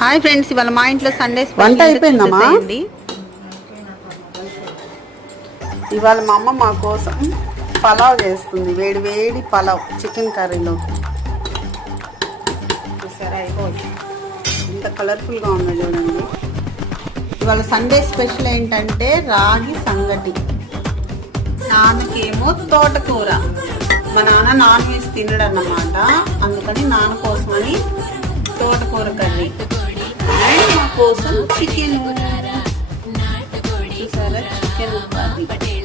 Hi friends, ఇవాళ మా ఇంట్లో సండే వంట అయిపోయిందమ్మా. ఇవాళ మా అమ్మ మా కోసం పలావ్ చేస్తుంది. వేడి వేడి పలావ్ చికెన్ కర్రీలో. చూసారా, ఇంత కలర్ఫుల్గా ఉంది చూడండి. ఇవాళ సండే స్పెషల్ ఏంటంటే రాగి సంగటి. నాన్నకేమో తోటకూర. మా నాన్న నాన్ వెజ్ తినడు అన్నమాట, అందుకని నాన్న కోసమని తోటకూర కర్రీ. అండ్ మా కోసం చికెన్. చూసారా, చికెన్ కర్రీ.